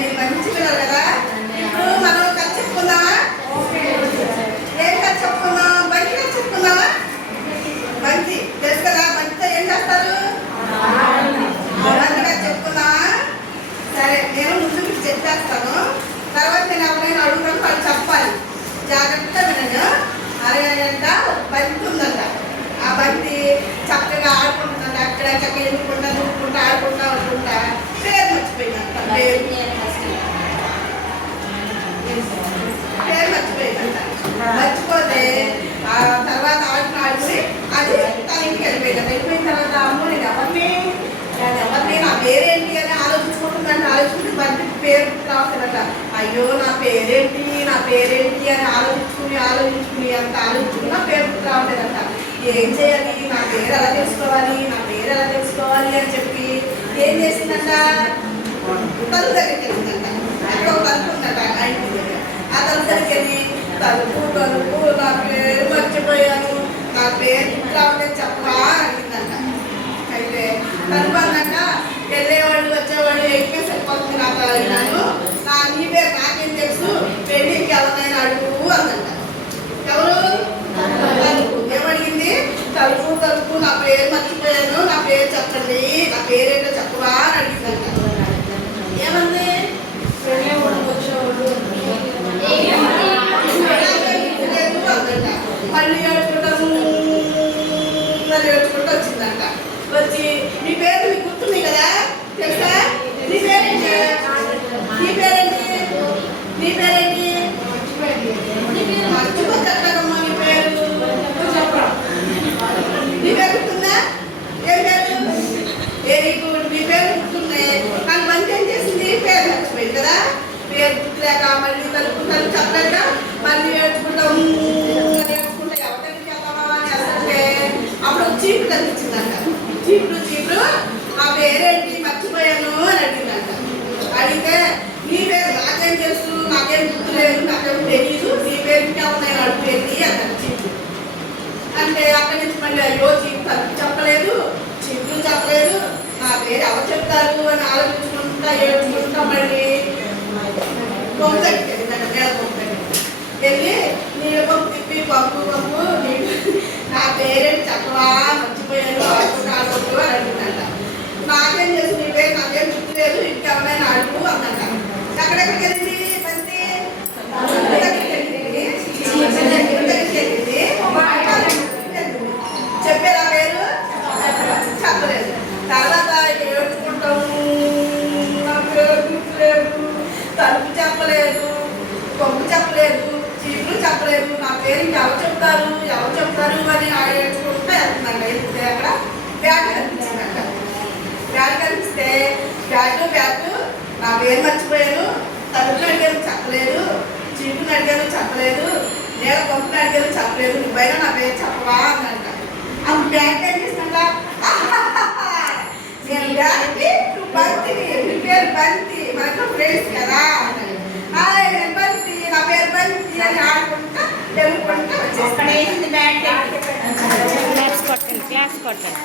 మీరు మంచి పిల్లలు కదా. ఇప్పుడు మనం కథ చెప్పుకుందామా? ఏం కథ చెప్పుకుందాం? బంతి కథ చెప్పుకుందామా? బంతి తెలుసు కదా. బంతితో ఏం చేస్తారు? బంతి కథ చెప్పుకుందామా? సరే, నేను ముందు మీకు చెప్పేస్తాను. తర్వాత నేను ఎవరైనా అడుగుతాను, వాళ్ళు చెప్పాలి. జాగ్రత్తగా వినండి. అరగంట బంతి ఉందంట. ఆ బంతి చక్కగా ఆడుకుంటుందంట. అక్కడ చక్కగా ఎన్నుకుంటా దుక్కుంటా ఆడుకుంటా ఉంటుంటా పేరు మర్చిపోయిందంట. పేరు మర్చిపోయిందంట. మర్చిపోతే ఆ తర్వాత ఆడుకుని అది తన ఇంటికి వెళ్ళిపోయిందంట. వెళ్ళిపోయిన తర్వాత అమ్మో నేను ఎవరిని నా పేరేంటి అని ఆలోచించుకుంటుందంట. ఆలోచించుకుంటే బంతి పేరు రావట్లేదంట. అయ్యో నా పేరేంటి అని ఆలోచించుకుని అంత ఆలోచించుకుని నా పేరు రావట్లేదంట. ఏం చేయాలి, నా పేరు ఎలా తెలుసుకోవాలి అని చెప్పి ఏం చేసిందంట? తలుపు దగ్గరికి వెళ్ళిందంట. అక్కడ ఒక తలుపు ఉందంట ఆ ఇంటి దగ్గర. ఆ తలుపు దగ్గరికి వెళ్ళి తలుపు నా పేరు మర్చిపోయాను, నా పేరు రావట్లేదు చెప్పా అడిగిందంట. అయితే తలుపు అన్నాక వెళ్ళేవాళ్ళు వచ్చేవాళ్ళు ఎక్కువ సరిపోతుంది నాకు అడిగినాను. నీ పేరు నాకేం తెలుసు, పెళ్ళికి ఎవరైనా అడుగు అందంట. ఎవరు? ఏమడిగింది? తలుపు నా పేరు మర్చిపోయాను, నా పేరు చెప్పండి, నా పేరేంటో చెప్పవా అని అడిగిందంట. ఏమంది? అందంట. మళ్ళీ ఏడ్చుకుంటూ వచ్చిందంట. వచ్చి నీ పేరు మీకు గుర్తుంది కదా, తెలుసా? నీ పేరేంటి? మర్చిపోతమ్మా నీ పేరు. నీ పేరు గుర్తుందా? ఏం పేరు? వెరీ గుడ్, నీ పేరు గుర్తుంది. నాకు బంతి ఏం చేసింది? పేరు మర్చిపోయింది కదా. పేరు గుర్తులేక మళ్ళీ తలుపుకుంటాను చెప్పలేక మళ్ళీ ఏడ్చుకుంటాం. ఏడ్చుకుంటే ఎవరికి వెళ్తామా అని వస్తుంటే అప్పుడు చీపురు కనిపించిందంట. చీపురు ఆ పేరేంటి మర్చిపోయాను అని అడిగిందంట. అడిగితే నీ పేరు నాకేం తెలుసు, నాకేం గుర్తులేదు, నాకేం తెలియదు, నీ పేరు ఇంకా ఉన్నాయి అడుగుతుంది అన్నాడు చీపురు. అంటే అక్కడి నుంచి మళ్ళీ అయ్యో చీపురు చెప్పలేదు, నా పేరు ఎవరు చెప్తారు అని ఆలోచించుకుంటా ఏడ్చుకుంటా మళ్ళీ బొమ్మ దగ్గరికి వెళ్ళిందంట. నీళ్ళ బొమ్మ దగ్గరికి వెళ్ళి నీళ్ళ బొమ్మ తిప్పి పంపు నా పేరేంటి చెప్పవా, మర్చిపోయాను ఆడుకుంటూ అని అడిగిందంట. నాకేం చేసి నీ పేరు నాకేం గుర్తులేదు, ఇంకెవరైనా అడుగు అన్నట. ఎక్కడెక్కడికి వెళ్ళింది బంతి? చెప్పేదా పేరు? చెప్పలేదు. తర్వాత ఏడ్చుకుంటాము, నా పేరు గుర్తులేదు, తలుపు చెప్పలేదు, కొమ్ము చెప్పలేదు, చీపులు చెప్పలేదు, నా పేరు ఇంకెవరు చెప్తారు అని ఏడ్చుకుంటూ వెళ్తుందంట. వెళ్తే అక్కడ బ్యాగ్ కనిపించిందంట. బ్యాగ్ కనిపిస్తే బ్యాగ్ నా పేరు మర్చిపోయాను, తలుపుని అడిగాను చెప్పలేదు, చీపుని అడిగాను చెప్పలేదు, నేల పంపుని అడిగాను చెప్పలేదు, నువ్వైనా నా పేరు చెప్పవా అన్నంట. ఆ బ్యాగ్ కనిపిస్తుందా? నేను బ్యాగ్కి నువ్వు బంతిని, నీ పేరు బంతి, మనకు ఫ్రెండ్స్ కదా అన్నాడు. నేను బంతి, నా పేరు బంతి అని ఆడుకుంటా తెలుగుకుంటా వచ్చేస్తాను. క్లాస్ కొట్టండి